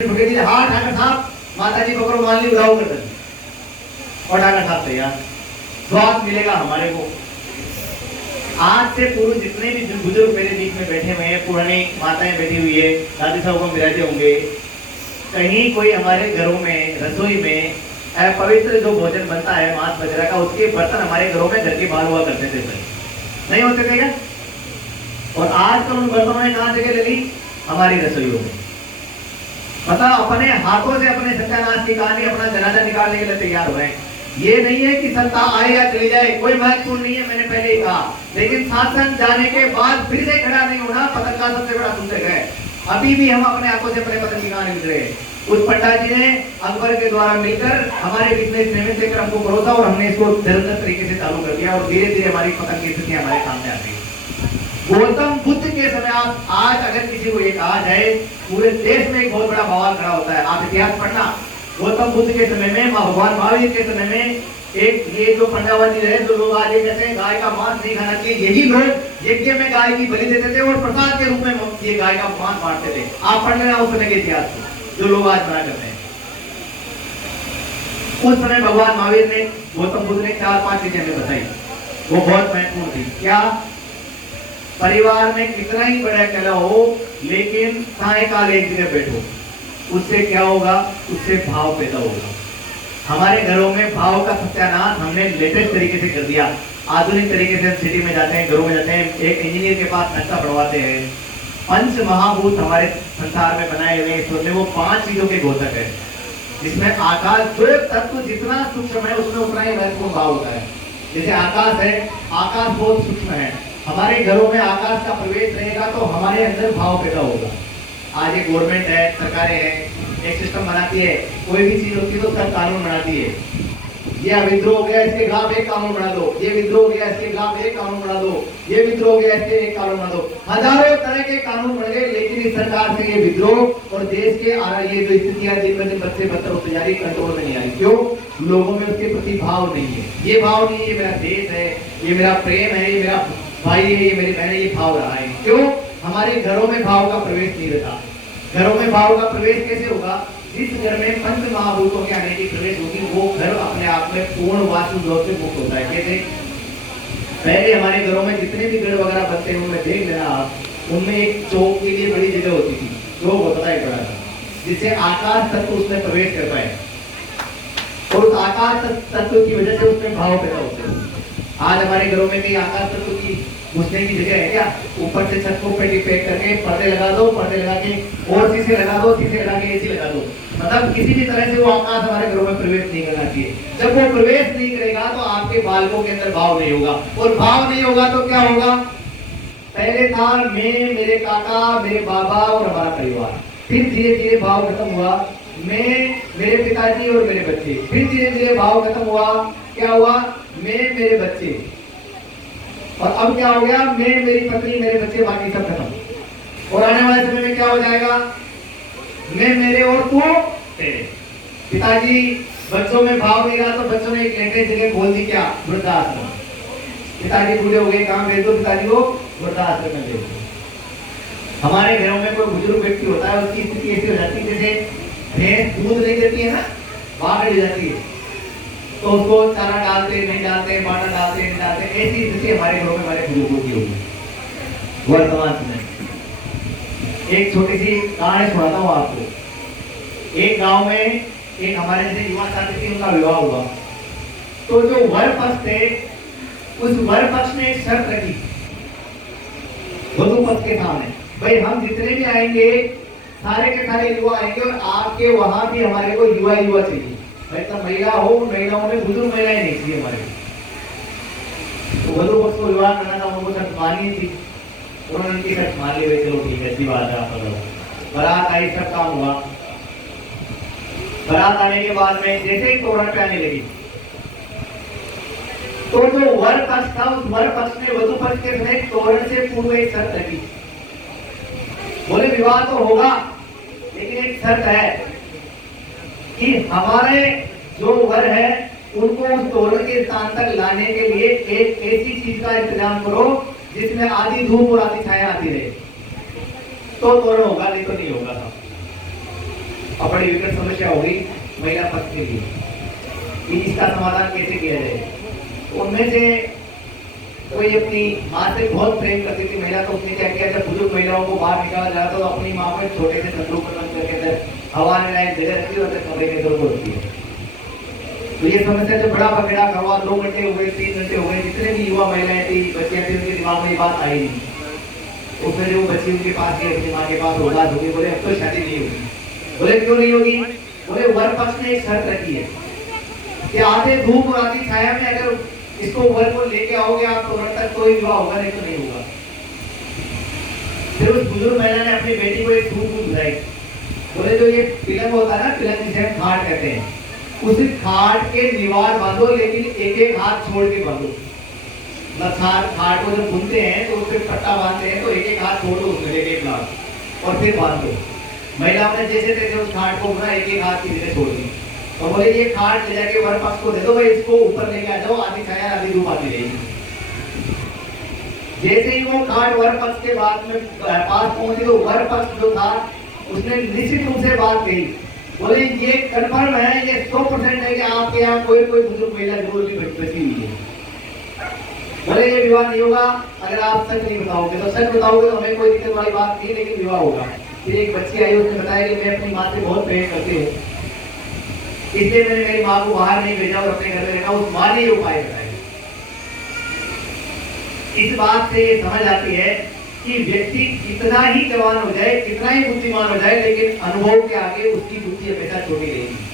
हाँ ठाकर साहब, माता जी पकड़ो मान ली उड़ाओ कर और ठाकर साहब तैयार। स्वाद मिलेगा हमारे को। आज से पूर्व जितने भी बुजुर्ग मेरे बीच में बैठे हुए हैं, पुरानी माताएं बैठी हुई है, दादी साहब को विराजे होंगे, कहीं कोई हमारे घरों में रसोई में पवित्र जो भोजन बनता है मांस वगैरह का, उसके बर्तन हमारे घरों में घर के बाहर हुआ करते थे, सर नहीं होते थे क्या? और आजकल उन बर्तनों ने कहां जगह ले ली? हमारी रसोइयों में। मतलब अपने हाथों से अपने सत्यानाश की कहानी, अपना जनाजा निकालने के लिए तैयार हुए। ये नहीं है कि सत्ता आए या चली जाए, कोई महत्वपूर्ण नहीं है, मैंने पहले ही कहा। लेकिन शासन जाने के बाद फिर से खड़ा नहीं होना पतन का सबसे बड़ा सूचक है। अभी भी हम अपने हाथों से अपने पतन की कहानी लिख रहे हैं। उस पट्टा जी ने अकबर के द्वारा मिलकर हमारे बीच में नियमित लेकर हमको परोसा और हमने इसको निरंतर तरीके से चालू कर दिया और धीरे धीरे हमारी पतन की स्थिति हमारे सामने आ गई। गौतम बुद्ध के समय आप आज अगर किसी को ये कहा जाए, पूरे देश में एक बहुत बड़ा बवाल खड़ा होता है। आप इतिहास पढ़ना, गौतम बुद्ध के समय में, भगवान महावीर के समय में, एक ये जो पंडावती रहे, जो लोग आज ये कहते हैं गाय का मांस नहीं खाना चाहिए, यही लोग यज्ञ में गाय की बलि देते थे और प्रसाद के रूप में ये गाय का मांस बांटते थे। आप पढ़ लेना उस समय के इतिहास को, जो लोग आज मना करते हैं। उस समय भगवान महावीर ने, गौतम बुद्ध ने 4-5 चीजें हमें बताई, वो बहुत महत्वपूर्ण थी। क्या? परिवार में कितना ही बड़ा कला हो, लेकिन सायकाल एक जगह बैठो, उससे क्या होगा? उससे भाव पैदा होगा। हमारे घरों में भाव का सत्यानाश हमने लेटेस्ट तरीके से कर दिया। आधुनिक तरीके से हम सिटी में जाते हैं, घरों में जाते हैं, एक इंजीनियर के पास नक्शा बढ़वाते हैं। पंच महाभूत हमारे संसार में बनाए हुए हैं, वो 5 चीजों के घोषक है, जिसमें आकाश, जो तत्व जितना सूक्ष्म है उसमें उतना ही महत्वपूर्ण भाव होता है। जैसे आकाश है, आकाश बहुत सूक्ष्म है। हमारे घरों में आकाश का प्रवेश रहेगा तो हमारे अंदर भाव पैदा होगा। आज एक गवर्नमेंट है, सरकारें हैं, एक सिस्टम बनाती है, कोई भी चीज होती है तो उसका कानून बनाती है। ये विद्रोह हो गया, इसके खिलाफ एक कानून बना दो, ये विद्रोह हो गया, इसके खिलाफ एक कानून बना दो, ये विद्रोह हो गया, इसके एक कानून बना दो। हजारों तरह के कानून बन गए, लेकिन इस सरकार से ये विद्रोह और देश के ये जो स्थितियां दिन ब दिन बदसे बदतर होती जा रही, कंट्रोल में नहीं आ रही। क्यों? लोगों में उसके प्रति भाव नहीं है। ये भाव नहीं है, ये मेरा देश है, ये मेरा प्रेम है, ये मेरा भाई है, ये मेरी बहन है, ये भाव रहा है। क्यों? हमारे घरों में भाव का प्रवेश नहीं रहता। घरों में भाव का प्रवेश कैसे होगा? जिस घर में पंच महाभूतों के आने की प्रवेश होगी, वो घर अपने आप में पूर्ण वास्तु दोष से मुक्त होता है। कैसे? पहले हमारे घरों में जितने भी घर वगैरह बनते हैं, उनमें देख लेना आप, उनमें एक चौक के लिए बड़ी जगह होती थी, चौक होता है बड़ा सा, जिससे आकाश तत्व उसमें प्रवेश कर पाए, और उस आकाश तत्व की वजह से उसमें भाव पैदा होते हैं। आज हमारे घरों में भी आकाश तत्व की घुसने की जगह है क्या? ऊपर से छत को पेटी पैक करके पर्दे लगा दो, पर्दे लगा के और शीशे लगा दो, शीशे लगा के एसी लगा दो। मतलब किसी भी तरह से वो आकाश हमारे घरों में प्रवेश नहीं करना चाहिए। जब वो प्रवेश नहीं करेगा तो आपके बालकों के अंदर भाव नहीं होगा, और भाव नहीं होगा तो क्या होगा? पहले था मैं, मेरे काका, मेरे बाबा और हमारा परिवार, फिर धीरे धीरे भाव खत्म हुआ, मैं, मेरे पिताजी और मेरे बच्चे, फिर धीरे धीरे भाव खत्म हुआ, क्या हुआ? मैं, मेरे बच्चे, और अब क्या हो गया? मैं, मेरी पत्नी, मेरे बच्चे, बाकी सब खत्म। और आने वाले समय में क्या हो जाएगा? मैं, मेरे और तू तेरे। पिताजी, बच्चों में भाव नहीं रहा तो बच्चों ने एक लेटेस्ट जगह खोल दी, क्या? वृद्धाश्रम। पिताजी बूढ़े हो गए, काम भेज दो पिताजी को वृद्धाश्रम में भेज दो। हमारे घरों में कोई बुजुर्ग व्यक्ति होता है, उसकी स्थिति ऐसी हो जाती है जैसे भैंस दूध नहीं देती है ना, बाहर ले जाती है, तो उसको चारा डालते नहीं डालते, बाटा डालते नहीं डालते, ऐसी स्थिति हमारे घरों में हमारे बुजुर्गों की होगी वर्तमान समय। एक छोटी सी कहानी सुनाता हूँ आपको। एक गांव में एक हमारे जैसे युवा साथी थी, उनका विवाह हुआ। तो जो वर पक्ष थे, उस वर पक्ष ने एक शर्त रखी वधु पक्ष के सामने, भाई हम जितने भी आएंगे सारे के सारे युवा आएंगे, और आपके वहां भी हमारे को युवा युवा चाहिए। तो महिला हो, महिलाओं में बुजुर्ग महिलाएं नहीं थी हमारे। तो वधु पक्ष को विवाह करना था, उनको शर्त माननी थी, उन्होंने उनकी शर्त मान ली। चलो ठीक है, अच्छी बात है। आप बारात आई, सब काम हुआ। बारात आने के बाद में जैसे ही तोरण पे आने लगी, तो जो वर पक्ष था, उस वर पक्ष ने वधु पक्ष के समय तोरण से पूर्व एक शर्त रखी। बोले विवाह तो होगा, लेकिन एक शर्त है कि हमारे जो वर है उनको उस तोरण के स्थान तक लाने के लिए एक ऐसी चीज का इंतजाम करो जिसमें आधी धूप और आधी छाया आती रहे, तो तोरण होगा, नहीं तो नहीं होगा। और बड़ी विकट समस्या हो गई महिला पक्ष के लिए कि इसका समाधान कैसे किया जाए। उनमें से कोई अपनी माँ से बहुत प्रेम करती थी महिला, तो उसने क्या किया, जब बुजुर्ग महिलाओं को बाहर निकाला जाता तो अपनी माँ को एक छोटे से संदूक में बंद करके अंदर हवा में एक जगह रखी और कमरे के अंदर होती है। तो ये समस्या जो बड़ा पकड़ा करवा 2 घंटे हो गए, 3 घंटे हो गए, जितने भी युवा महिलाएं थी, बच्चियां थी, उनके दिमाग में ये बात आई नहीं। उसमें जो बच्ची उनके पास गई, अपनी माँ के पास उदास हो गई, बोले अब तो शादी नहीं होगी। बोले क्यों नहीं होगी? बोले वर पक्ष ने एक शर्त रखी है कि आधे धूप और आधी छाया में अगर इसको वर को लेके आओगे आप तो तक कोई विवाह होगा, नहीं तो नहीं होगा। फिर उस बुजुर्ग महिला ने अपनी बेटी को एक सूट बुझाई। बोले जो ये पिलंग होता है ना, पिलंग जिसे हम खाट कहते हैं, उस खाट के दीवार बांधो, लेकिन एक एक हाथ छोड़ के बांधो। खाट को जब बुनते हैं तो उस पर पट्टा बांधते हैं, तो एक एक हाथ छोड़ दो उसमें, एक एक हाथ और फिर बांध दो। महिला ने जैसे तैसे उस खाट को बुना, एक एक हाथ की जगह छोड़ दी। तो बोले ये खाट ले जाके वर पक्ष को दे दो भाई, इसको ऊपर लेके आ जाओ, आधी छाया आधी धूप आती रहेगी। जैसे ही वो खाट वर पक्ष के बाद में पास पहुंची तो वर पक्ष जो था उसने निश्चित रूप से बात कही। बोले ये कन्फर्म है, ये 100% है कि आपके यहाँ कोई बुजुर्ग महिला जरूर भी बची हुई है। बोले ये विवाह नहीं होगा अगर आप सच नहीं बताओगे, तो सच बताओगे तो हमें कोई दिक्कत वाली बात नहीं, लेकिन विवाह होगा। फिर एक बच्ची आई, उसने बताया कि मैं अपनी माँ से बहुत प्रेम करती हूँ, इसलिए मैंने मेरी माँ को बाहर नहीं भेजा और अपने घर में रखा। उस माँ ने ये उपाय बताए। इस बात से ये समझ आती है कि व्यक्ति कितना ही जवान हो जाए, कितना ही बुद्धिमान हो जाए, लेकिन अनुभव के आगे उसकी बुद्धि हमेशा छोटी रहेगी।